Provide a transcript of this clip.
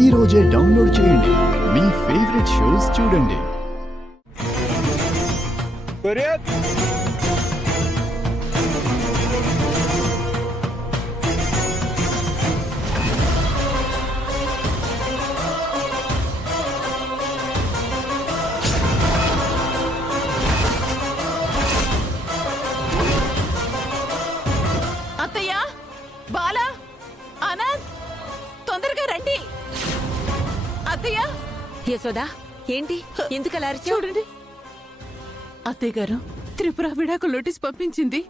ఈ రోజే డౌన్లోడ్ చేయండి. మీ ఫేవరెట్ షోస్ చూడండి. అత్తయ్య, బాలా, ఆనంద్, తొందరగా రండి. అత్తయ్య, యశోదా, ఏంటి ఎందుకు అలా అరిచావు? చూడండి. అత్తయ్య గారు త్రిపుర విడాకుల నోటీస్ పంపించింది.